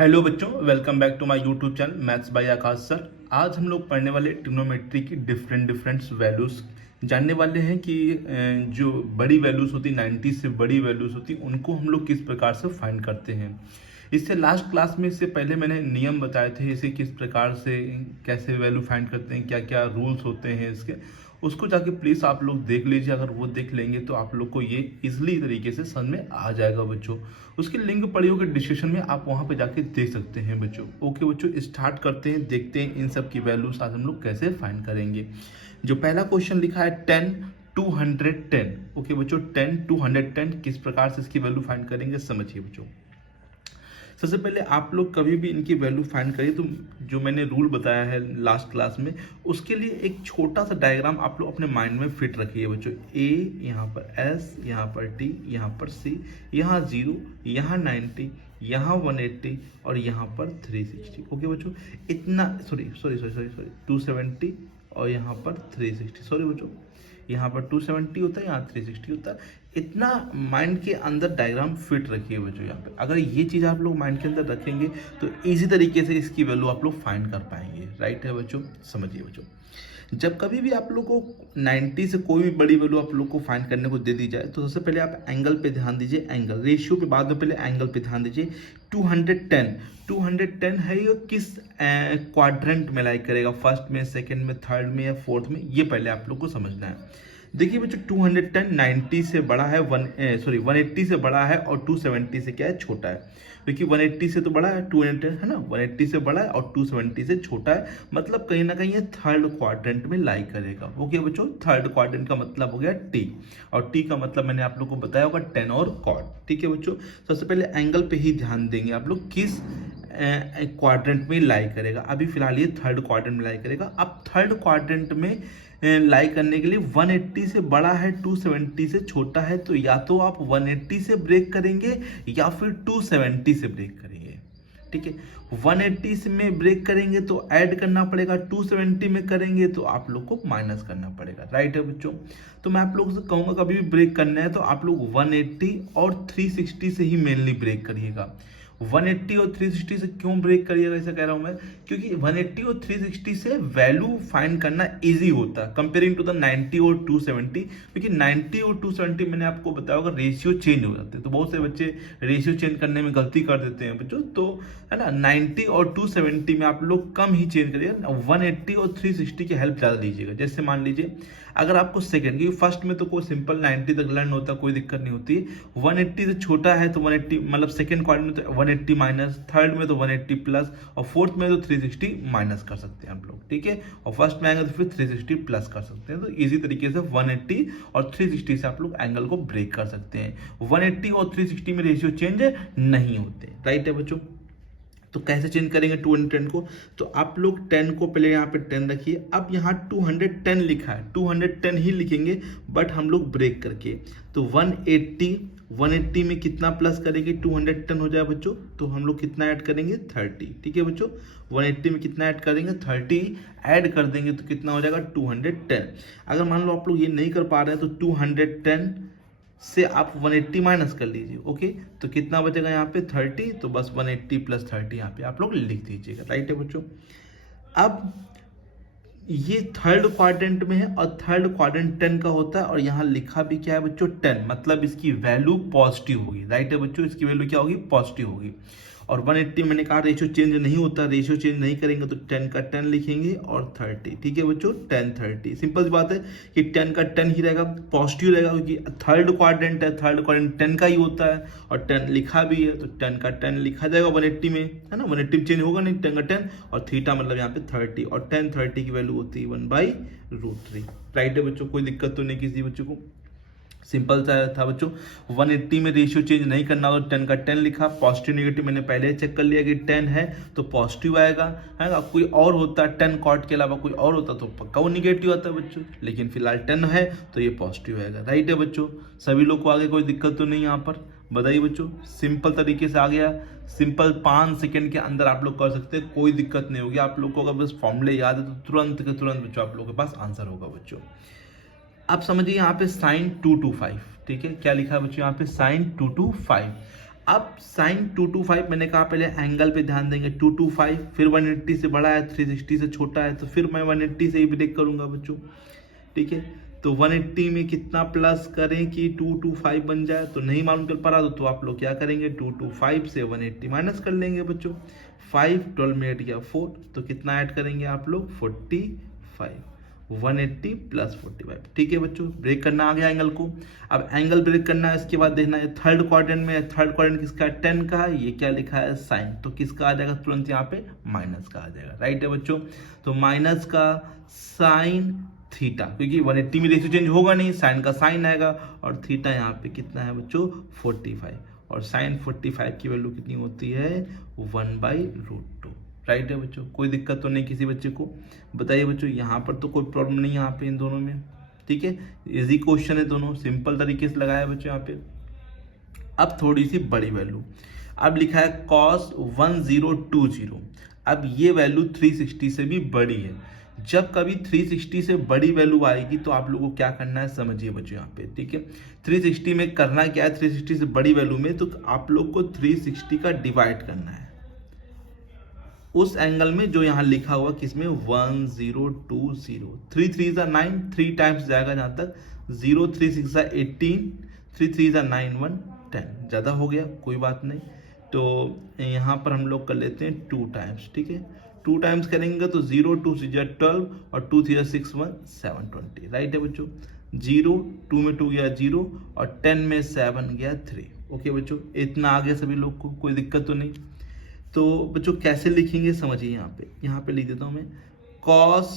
Hello बच्चों, welcome back to my YouTube channel maths by Akash sir. आज हम लोग पढ़ने वाले ट्रिग्नोमेट्री की डिफरेंट वैल्यूज जानने वाले हैं कि जो बड़ी वैल्यूज होती 90 से बड़ी वैल्यूज होती उनको हम लोग किस प्रकार से फाइंड करते हैं। इससे लास्ट क्लास में इससे पहले मैंने नियम बताए थे, इसे किस प्रकार से कैसे वैल्यू फाइंड करते हैं, क्या क्या रूल्स होते हैं इसके, उसको जाके प्लीज़ आप लोग देख लीजिए। अगर वो देख लेंगे तो आप लोग को ये इजली तरीके से समझ में आ जाएगा बच्चों। उसकी लिंक पड़ी होगी डिस्क्रिप्शन में, आप वहाँ पे जाके देख सकते हैं बच्चों। ओके बच्चों, स्टार्ट करते हैं, देखते हैं इन सब की वैल्यूज आज हम लोग कैसे फाइंड करेंगे। जो पहला क्वेश्चन लिखा है 10 210। ओके बच्चों, 10 210 किस प्रकार से इसकी वैल्यू फाइंड करेंगे समझिए बच्चों। सबसे पहले आप लोग कभी भी इनकी वैल्यू फाइंड करिए तो जो मैंने रूल बताया है लास्ट क्लास में, उसके लिए एक छोटा सा डायग्राम आप लोग अपने माइंड में फिट रखिए बच्चों। ए यहाँ पर, एस यहाँ पर, टी यहाँ पर, सी यहाँ 0, यहाँ 90, यहाँ 180 और यहाँ पर 360। ओके बच्चों, इतना सॉरी 270 और यहाँ पर 360। सॉरी बच्चों, यहाँ पर 270 होता है, यहाँ 360 होता है। इतना माइंड के अंदर डायग्राम फिट रखिए बच्चों। यहाँ पे अगर ये चीज़ आप लोग माइंड के अंदर रखेंगे तो इजी तरीके से इसकी वैल्यू आप लोग फाइंड कर पाएंगे। राइट है बच्चों, समझिए बच्चों। जब कभी भी आप लोग को 90 से कोई भी बड़ी वैल्यू आप लोग को फाइंड करने को दे दी जाए तो सबसे पहले आप एंगल पे ध्यान दीजिए। एंगल रेशियो पे बाद में, पहले एंगल पे ध्यान दीजिए। 210 है, ये किस क्वाड्रेंट में लाइक करेगा, फर्स्ट में, सेकंड में, थर्ड में या फोर्थ में, ये पहले आप लोग को समझना है। देखिए बच्चों, 210 90 से बड़ा है, 180 से बड़ा है और 270 से क्या है, छोटा है। क्योंकि 180 से तो बड़ा है 210, है ना, 180 से बड़ा है और 270 से छोटा है, मतलब कहीं ना कहीं ये थर्ड क्वाड्रेंट में लाई करेगा। ओके बच्चों, थर्ड क्वाड्रेंट का मतलब हो गया टी, और टी का मतलब मैंने आप लोग को बताया होगा 10 और कॉड। ठीक है बच्चों, सबसे पहले एंगल पे ही ध्यान देंगे आप लोग, किस क्वाड्रेंट में लाई करेगा। अभी फिलहाल ये थर्ड क्वाड्रेंट में लाई करेगा। अब थर्ड क्वाड्रेंट में लाई करने के लिए 180 से बड़ा है, 270 से छोटा है, तो या तो आप 180 से ब्रेक करेंगे या फिर 270 से ब्रेक करेंगे। ठीक है, 180 से में ब्रेक करेंगे तो ऐड करना पड़ेगा, 270 में करेंगे तो आप लोग को माइनस करना पड़ेगा। राइट है बच्चों, तो मैं आप लोगों से कहूँगा कभी भी ब्रेक करना है तो आप लोग 180 और 360 से ही मेनली ब्रेक करिएगा। 180 और 360 से क्यों ब्रेक करिएगा ऐसा कह रहा हूं मैं, क्योंकि 180 और 360 से वैल्यू फाइंड करना इजी होता है कंपेयरिंग टू द 90 और 270। क्योंकि 90 और 270 मैंने आपको बताया होगा रेशियो चेंज हो जाते हैं, तो बहुत से बच्चे रेशियो चेंज करने में गलती कर देते हैं बच्चों। तो है ना, 90 और 270 में आप लोग कम ही चेंज करिएगा, 180 और 360 की हेल्प ज़्यादा लीजिएगा। जैसे मान लीजिए अगर आपको सेकंड, क्योंकि फर्स्ट में तो कोई सिंपल 90 तक लर्न होता है, कोई दिक्कत नहीं होती। 180 से छोटा है तो 180 मतलब सेकंड क्वाड्रेंट में तो 180 माइनस, थर्ड में तो 180 प्लस और फोर्थ में तो 360 माइनस कर सकते हैं आप लोग। ठीक है, और फर्स्ट में आएंगे तो फिर 360 प्लस कर सकते हैं। तो इजी तरीके से 180 और 360 से आप लोग एंगल को ब्रेक कर सकते हैं। 180 और 360 में रेशियो चेंज नहीं होते। राइट है बच्चों, तो कैसे चेंज करेंगे 210 को, तो आप लोग 10 को पहले यहाँ पे 10 रखिए। अब यहाँ 210 लिखा है, 210 ही लिखेंगे बट हम लोग ब्रेक करके। तो 180 में कितना प्लस करेंगे, 210 हो जाए बच्चों, तो हम लोग कितना ऐड करेंगे, 30। ठीक है बच्चों, 180 में कितना ऐड करेंगे, 30 ऐड कर देंगे तो कितना हो जाएगा, 210। अगर मान लो आप लोग ये नहीं कर पा रहे हैं तो 210 से आप 180 माइनस कर लीजिए। ओके, तो कितना बचेगा यहाँ पे 30, तो बस 180 प्लस 30 यहाँ पे आप लोग लिख दीजिएगा। राइट है बच्चों, अब ये थर्ड क्वाड्रेंट में है और थर्ड क्वाड्रेंट 10 का होता है, और यहाँ लिखा भी क्या है बच्चों, 10, मतलब इसकी वैल्यू पॉजिटिव होगी। राइट है बच्चों, इसकी वैल्यू क्या होगी, पॉजिटिव होगी। और 180 मैंने कहा रेशियो चेंज नहीं होता, रेशियो चेंज नहीं करेंगे तो 10 का 10 लिखेंगे और 30। ठीक है बच्चों, 10 30, सिंपल सी बात है कि 10 का 10 ही रहेगा, पॉजिटिव रहेगा, क्योंकि थर्ड क्वाड्रेंट है, थर्ड क्वाड्रेंट 10 का ही होता है और 10 लिखा भी है, तो 10 का 10 लिखा जाएगा 180 में, है ना, 180 चेंज होगा नहीं, 10 का 10 और थीटा मतलब यहाँ पे 30, और 10 30 की वैल्यू होती है 1/√3। राइट है बच्चों, कोई दिक्कत तो नहीं किसी बच्चों को, सिंपल सा था बच्चों। 180 में रेशियो चेंज नहीं करना हो, 10 का 10 लिखा, पॉजिटिव नेगेटिव मैंने पहले ही चेक कर लिया कि 10 है तो पॉजिटिव आएगा, है ना। कोई और होता 10 कॉट के अलावा कोई और होता तो पक्का वो निगेटिव आता है बच्चों, लेकिन फिलहाल 10 है तो ये पॉजिटिव आएगा। राइट है बच्चों, सभी लोग को आगे कोई दिक्कत तो नहीं यहाँ पर, बताइए बच्चों। सिंपल तरीके से आ गया, सिंपल 5 सेकंड के अंदर आप लोग कर सकते हैं, कोई दिक्कत नहीं होगी। आप लोग को अगर बस फॉर्मूले याद है तो तुरंत के तुरंत बच्चों आप लोगों के पास आंसर होगा बच्चों। अब समझिए यहाँ पे sin 225, ठीक है, क्या लिखा है बच्चों यहाँ पे sin 225। अब साइन 225 मैंने कहा पहले एंगल पे ध्यान देंगे 225, फिर 180 से बड़ा है 360 से छोटा है तो फिर मैं 180 से ही ब्रेक करूंगा बच्चों, ठीक है। तो 180 में कितना प्लस करें कि 225 बन जाए, तो नहीं मालूम चल पा रहा तो आप लोग क्या करेंगे 225 से 180 माइनस कर लेंगे बच्चों। 5 12 में 8 गया 4, तो कितना ऐड करेंगे आप लोग 45, 180 प्लस 45, ठीक है बच्चों। ब्रेक करना आ गया एंगल को। अब एंगल ब्रेक करना है, इसके बाद देखना है थर्ड क्वाड्रेंट में, थर्ड क्वाड्रेंट किसका है 10 का है, ये क्या लिखा है साइन, तो किसका आ जाएगा तुरंत यहाँ पे माइनस का आ जाएगा, राइट है बच्चों। तो माइनस का साइन थीटा, क्योंकि 180 में रेशियो चेंज होगा नहीं, साइन का साइन आएगा, और थीटा यहाँ पे कितना है बच्चों 45, और साइन 45 की वैल्यू कितनी होती है 1/√2, राइट है बच्चों। कोई दिक्कत तो नहीं किसी बच्चे को, बताइए बच्चों। यहाँ पर तो कोई प्रॉब्लम नहीं है यहाँ पे इन दोनों में, ठीक है। इजी क्वेश्चन है दोनों, सिंपल तरीके से लगाया बच्चों यहाँ पे। अब थोड़ी सी बड़ी वैल्यू, अब लिखा है cos 1020, अब ये वैल्यू 360 से भी बड़ी है। जब कभी 360 से बड़ी वैल्यू आएगी तो आप लोगों को क्या करना है समझिए बच्चों यहाँ पे, ठीक है। 360 में करना क्या है, 360 से बड़ी वैल्यू में तो आप लोग को 360 का डिवाइड करना है उस एंगल में जो यहाँ लिखा हुआ किसमें 1020, 3 3 9, 3 टाइम्स जाएगा जहाँ तक 0 3 6 18, 3 3 9 1 10, ज़्यादा हो गया कोई बात नहीं, तो यहाँ पर हम लोग कर लेते हैं 2 टाइम्स, ठीक है। 2 टाइम्स करेंगे तो 0 2 6 12 और 2 3 6 1 7 20, राइट है बच्चों। 0 2 में 2 गया 0 और 10 में 7 गया 3, ओके बच्चों। इतना आ गया सभी लोग को, कोई दिक्कत तो नहीं। तो बच्चों कैसे लिखेंगे समझिए, यहाँ पे लिख देता हूं मैं cos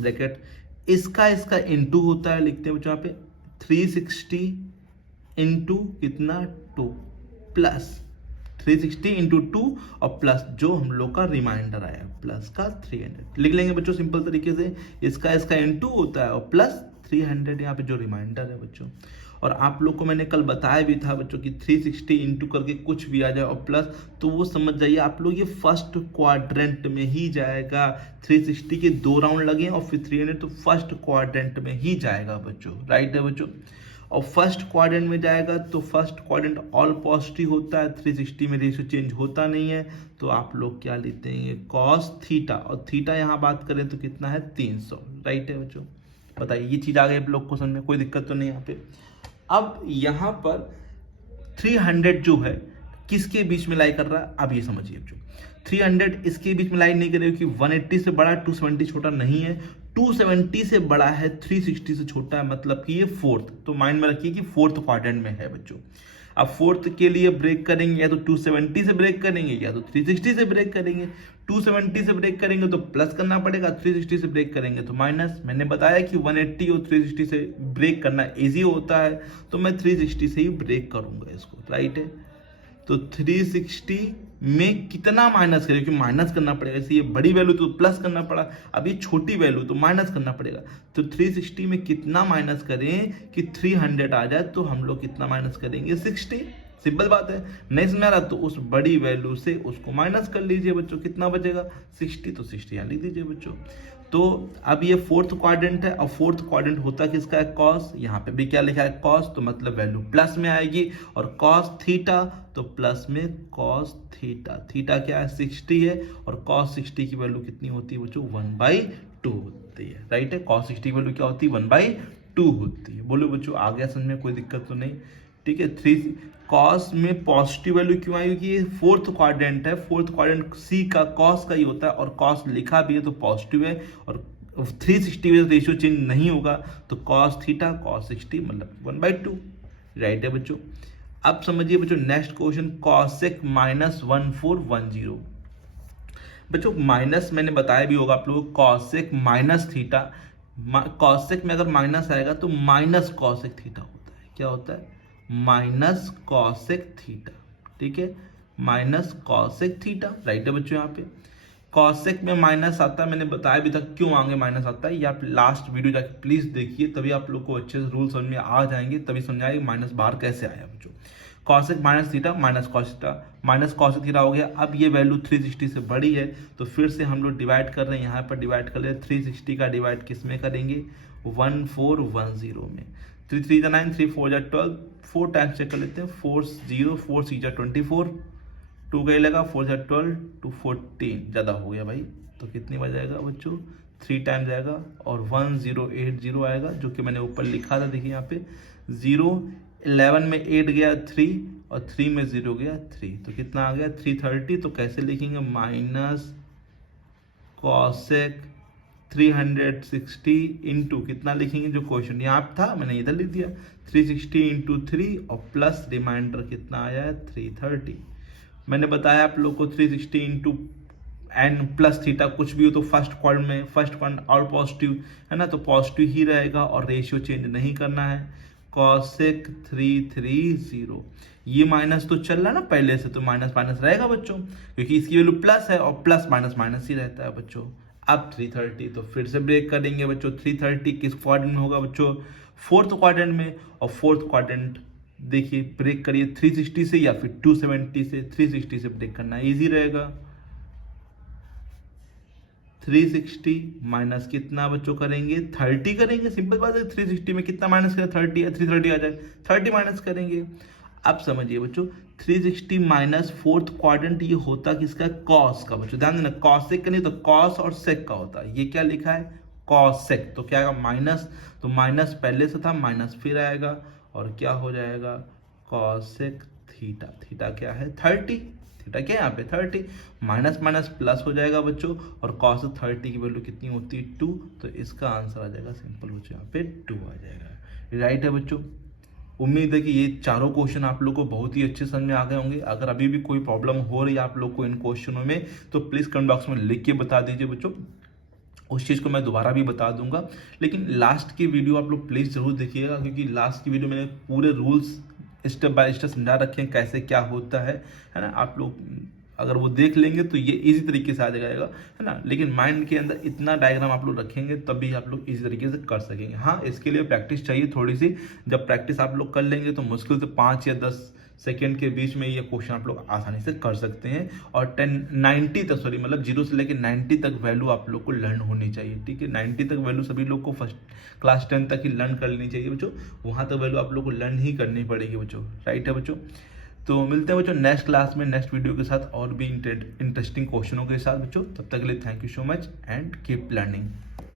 ब्रैकेट इसका इनटू होता है, लिखते हैं बच्चों यहाँ पे 360 इंटू कितना 2 प्लस 360 इंटू 2 और प्लस जो हम लोग का रिमाइंडर आया प्लस का 300 लिख लेंगे बच्चों सिंपल तरीके से। इसका इंटू होता है और प्लस 300 यहाँ पे जो रिमाइंडर है बच्चों। और आप लोग को मैंने कल बताया भी था बच्चों कि 360 इंटू करके कुछ भी आ जाए और प्लस, तो वो समझ जाइए आप लोग ये फर्स्ट क्वाड्रेंट में ही जाएगा। 360 के 2 राउंड लगे और फिर 300, तो फर्स्ट क्वाड्रेंट में ही जाएगा बच्चों, राइट है बच्चों। और फर्स्ट क्वाड्रेंट में जाएगा तो फर्स्ट क्वाड्रेंट ऑल पॉजिटिव होता है, 360 में रेशियो चेंज होता नहीं है, तो आप लोग क्या लेते हैं कॉस थीटा, और थीटा यहाँ बात करें तो कितना है 300, राइट है बच्चों। बताइए ये चीज़ आ गई आप लोग क्वेश्चन में, कोई दिक्कत तो नहीं यहाँ पे। अब यहाँ पर 300 जो है किसके बीच में लाई कर रहा है, अब ये समझिए बच्चों। 300 इसके बीच में लाई नहीं करेगा क्योंकि 180 से बड़ा 270 छोटा नहीं है, 270 से बड़ा है 360 से छोटा है, मतलब कि ये फोर्थ, तो माइंड में रखिए कि फोर्थ क्वाड्रेंट में है बच्चों। अब फोर्थ के लिए ब्रेक करेंगे या तो 270 से ब्रेक करेंगे या तो 360 से ब्रेक करेंगे। 270 से ब्रेक करेंगे तो प्लस करना पड़ेगा, 360 से ब्रेक करेंगे तो माइनस। मैंने बताया कि 180 और 360 से ब्रेक करना इजी होता है, तो मैं 360 से ही ब्रेक करूंगा इसको, राइट है। तो 360 में कितना माइनस करें, क्योंकि माइनस करना पड़ेगा, इसलिए बड़ी वैल्यू तो प्लस करना पड़ा, अब ये छोटी वैल्यू तो माइनस करना पड़ेगा। तो 360 में कितना माइनस करें कि 300 आ जाए, तो हम लोग कितना माइनस करेंगे 60, सिंपल बात है। नहीं समझ रहा तो उस बड़ी वैल्यू से उसको माइनस कर लीजिए बच्चों, कितना बचेगा 60, तो 60 यहाँ लिख दीजिए बच्चों। तो अब ये फोर्थ क्वाड्रेंट है, और फोर्थ क्वाड्रेंट होता किसका है कॉस, यहाँ पे भी क्या लिखा है कॉस, तो मतलब वैल्यू प्लस में आएगी, और कॉस थीटा तो प्लस में कॉस थीटा, थीटा क्या है 60 है, और कॉस 60 की वैल्यू कितनी होती है बच्चों 1/2 होती है, राइट है। कॉस 60 की वैल्यू क्या होती है 1/2 होती है। बोलो बच्चों आ गया समझ में, कोई दिक्कत तो नहीं, ठीक है। 3 कॉस में पॉजिटिव वैल्यू क्यों आई, क्योंकि ये फोर्थ क्वाड्रेंट है, फोर्थ क्वाड्रेंट सी का कॉस का ही होता है, और कॉस लिखा भी है तो पॉजिटिव है, और 360 में रेशियो चेंज नहीं होगा, तो कॉस थीटा कॉस 60 मतलब 1/2, राइट है बच्चों। अब समझिए बच्चों नेक्स्ट क्वेश्चन, कॉसेक -1410 बच्चों। माइनस मैंने बताया भी होगा आप लोगों को, कॉसेक माइनस थीटा, कॉसेक में अगर माइनस आएगा तो माइनस कॉसेक थीटा होता है, क्या होता है माइनस कॉसेक थीटा, ठीक है, माइनस कॉसेक थीटा, राइट है बच्चों। यहाँ पे कॉसेक में माइनस आता है, मैंने बताया भी था क्यों आगे माइनस आता है, ये आप लास्ट वीडियो जाके प्लीज देखिए, तभी आप लोग को अच्छे से रूल समझ में आ जाएंगे, तभी समझ आएगी माइनस बाहर कैसे आया बच्चों। Cosec minus theta minus cos theta minus cosec theta हो गया। अब ये वैल्यू 360 से बड़ी है, तो फिर से हम लोग डिवाइड कर रहे हैं, यहाँ पर डिवाइड कर रहे हैं, 360 का डिवाइड किस में करेंगे 1410 में, 3 3 जा 9, 3 4 जा 12, 4 टाइम्स चेक कर लेते हैं, 4 0, 4 6 जा 24, 2 का ही लगा, 4 जा 12, 2 14, ज़्यादा हो गया भाई, तो कितनी बार जाएगा बच्चों, 3 टाइम जाएगा और 1080 आएगा, जो कि मैंने ऊपर लिखा था, देखिए यहाँ पे 0, 11 में 8 गया 3 और 3 में 0 गया 3, तो कितना आ गया 330। तो कैसे लिखेंगे, माइनस कॉसेक 360 इंटू कितना लिखेंगे, जो क्वेश्चन यहाँ पे था मैंने इधर लिख दिया, 360 इंटू 3 और प्लस रिमाइंडर कितना आया है 330। मैंने बताया आप लोग को 360 इंटू एन प्लस थीटा कुछ भी हो तो फर्स्ट क्वाड्रेंट में फर्स्ट क्वाड्रेंट और पॉजिटिव है ना, तो पॉजिटिव ही रहेगा और रेशियो चेंज नहीं करना है। कॉसेक 330, ये माइनस तो चल रहा है ना पहले से, तो माइनस माइनस रहेगा बच्चों, क्योंकि इसकी वैल्यू प्लस है और प्लस माइनस माइनस ही रहता है बच्चों। अब 330, तो फिर से ब्रेक करेंगे बच्चों, 330 किस क्वाड्रेंट में होगा बच्चों, फोर्थ क्वाड्रेंट में, और फोर्थ क्वाड्रेंट देखिए ब्रेक करिए 360 से या फिर 270 से, 360 से ब्रेक करना इजी रहेगा। 360 माइनस कितना बच्चों करेंगे 30 करेंगे, सिंपल बात है, 360 में कितना माइनस करें 30 है, 330 आ जाए 30 माइनस करेंगे। अब समझिए बच्चों 360 माइनस फोर्थ क्वाड्रेंट ये होता किसका, कॉस का बच्चों, ध्यान देना कॉसेक का नहीं तो कॉस और सेक का होता है, ये क्या लिखा है कॉसेक, तो क्या आएगा माइनस, तो माइनस पहले से था माइनस फिर आएगा और क्या हो जाएगा कॉसेक थीटा, थीटा क्या है 30, थीटा क्या है यहाँ पे 30, माइनस माइनस प्लस हो जाएगा बच्चों, और कॉस 30 की वैल्यू कितनी होती है 2, तो इसका आंसर आ जाएगा सिंपल बच्चों यहाँ पे 2 आ जाएगा, राइट है बच्चों। उम्मीद है कि ये चारों क्वेश्चन आप लोग को बहुत ही अच्छे समझ में आ गए होंगे। अगर अभी भी कोई प्रॉब्लम हो रही है आप लोग को इन क्वेश्चनों में तो प्लीज़ कमेंट बॉक्स में लिख के बता दीजिए बच्चों, उस चीज़ को मैं दोबारा भी बता दूंगा। लेकिन लास्ट की वीडियो आप लोग प्लीज़ ज़रूर देखिएगा, क्योंकि लास्ट की वीडियो मैंने पूरे रूल्स स्टेप बाय स्टेप समझा रखे हैं कैसे क्या होता है ना, आप लोग अगर वो देख लेंगे तो ये इजी तरीके से आ जाएगा है ना, लेकिन माइंड के अंदर इतना डायग्राम आप लोग रखेंगे तभी आप लोग इजी तरीके से कर सकेंगे। हाँ, इसके लिए प्रैक्टिस चाहिए थोड़ी सी, जब प्रैक्टिस आप लोग कर लेंगे तो मुश्किल से 5 या 10 सेकेंड के बीच में ये क्वेश्चन आप लोग आसानी से कर सकते हैं, और 90 तक सॉरी मतलब 0 से लेकर 90 तक वैल्यू आप लोग को लर्न होनी चाहिए, ठीक है। 90 तक वैल्यू सभी लोग को फर्स्ट क्लास 10 तक ही लर्न कर लेनी चाहिए बच्चों, वहाँ तक वैल्यू आप लोग को लर्न ही करनी पड़ेगी बच्चों, राइट है बच्चों। तो मिलते हैं बच्चों नेक्स्ट क्लास में नेक्स्ट वीडियो के साथ और भी इंटरेस्टिंग क्वेश्चनों के साथ बच्चों, तब तक के लिए thank you so much and keep learning.